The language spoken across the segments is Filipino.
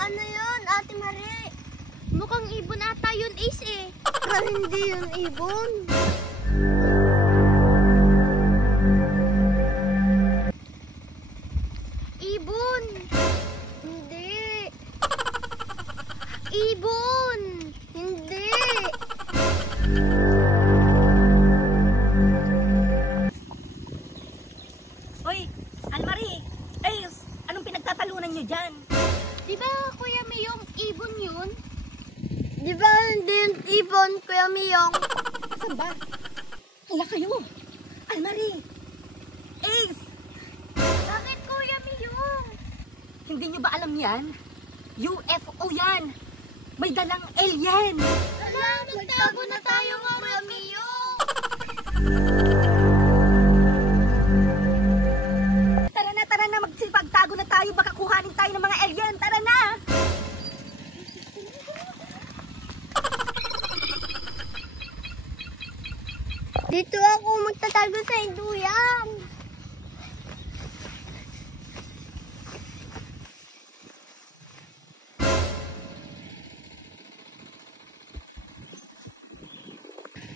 Ano yun, Ate Marie? Mukhang ibon ata yun, Ace eh. Pero hindi yun ibon. Ibon! Hindi! Ibon! Hindi! Hoy, Anne-Marie! Ace! Anong pinagtatalunan nyo dyan? Di ba, Kuya Miyong, ibon yun? Di ba hindi yun ibon, Kuya Miyong? Saan ba? Hala kayo! Anne-Marie! Ace! Bakit, Kuya Miyong? Hindi nyo ba alam yan? UFO yan! May dalang alien! Hala, magtago na tayo, Kuya Miyong! Tara na, magsipagtago na tayo, baka kuhanin tayo ng mga alien, tara na! Dito ako magtatago sa induyan.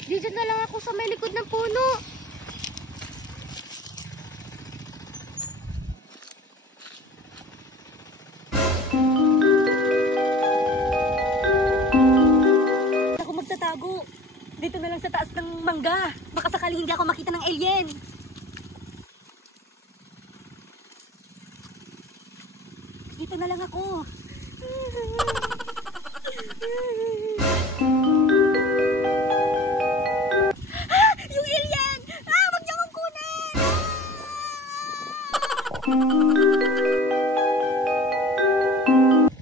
Dito na lang ako sa may likod ng puno. Ako magtatago. Dito na lang sa taas ng mangga. Baka sakaling hindi ako makita ng alien. Dito na lang ako. Ah! Yung alien! Ah! Wag niyo akong kunin!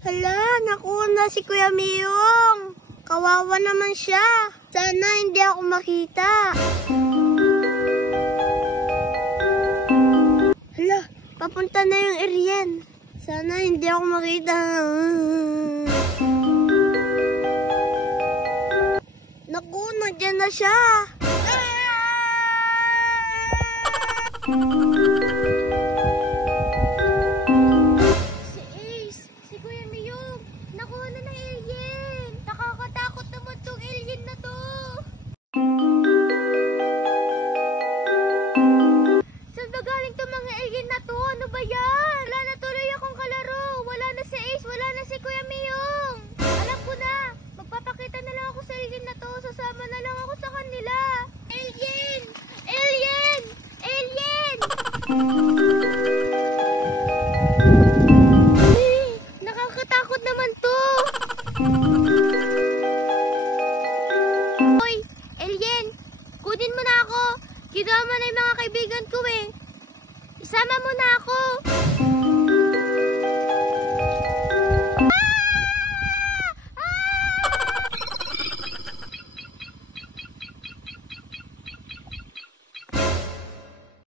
Hala, nakuha na si Kuya Miyong. Kawawa naman siya. Sana hindi ako makita. Hala, papunta na yung alien. Sana hindi ako makita. Naku, nandiyan na siya. Si Ace, si Kuya Miyong, nakuha na ng alien. Nakakatakot naman tong alien na to. Saan ba galing tong mga alien na to? Ano ba yan? Wala na tuloy akong kalaro. Wala na si Ace, wala na si Kuya Miyong. Alam ko na, magpapakita na lang ako sa alien na to. Sasama na lang ako sa kanila. Alien! Alien! Alien! Nakakatakot naman to. Hoy, alien, kunin mo na ako. Ginawa mo na yung mga kaibigan ko eh. Isama mo na ako.